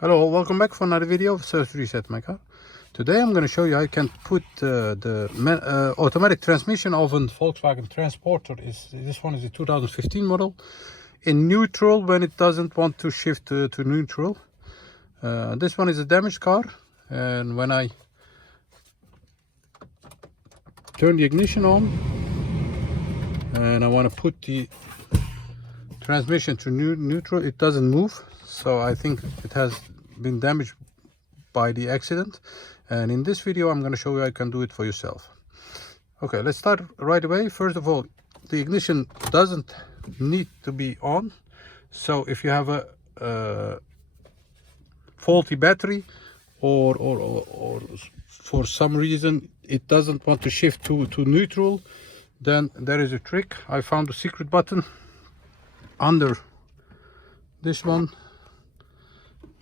Hello, welcome back for another video of Service Reset My Car. Today I'm going to show you how you can put the automatic transmission of a Volkswagen Transporter. This one is a 2015 model in neutral when it doesn't want to shift to neutral. This one is a damaged car, and when I turn the ignition on and I want to put the transmission to neutral, it doesn't move. So I think it has been damaged by the accident, and in this video I'm going to show you how you can do it for yourself. Okay, let's start right away. First of all, the ignition doesn't need to be on. So if you have a faulty battery or for some reason it doesn't want to shift to neutral, then there is a trick. I found a secret button under this one.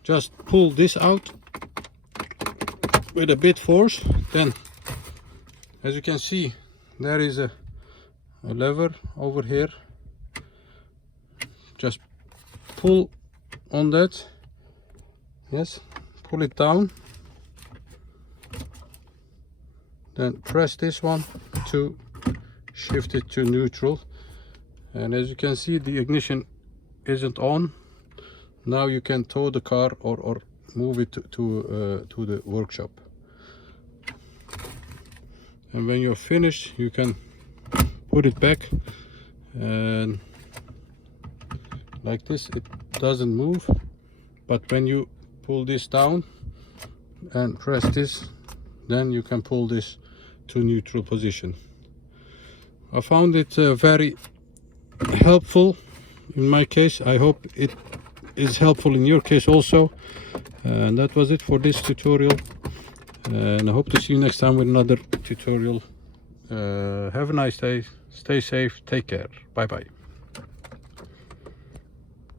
Just pull this out with a bit force. Then, as you can see, there is a lever over here. Just pull on that. Yes, pull it down. Then press this one to shift it to neutral. And as you can see, the ignition isn't on. Now you can tow the car or move it to the workshop. And when you're finished, you can put it back, and like this, it doesn't move. But when you pull this down and press this, then you can pull this to neutral position. I found it very helpful in my case. I hope it is helpful in your case also. And that was it for this tutorial, and I hope to see you next time with another tutorial. Have a nice day, stay safe, take care, bye bye.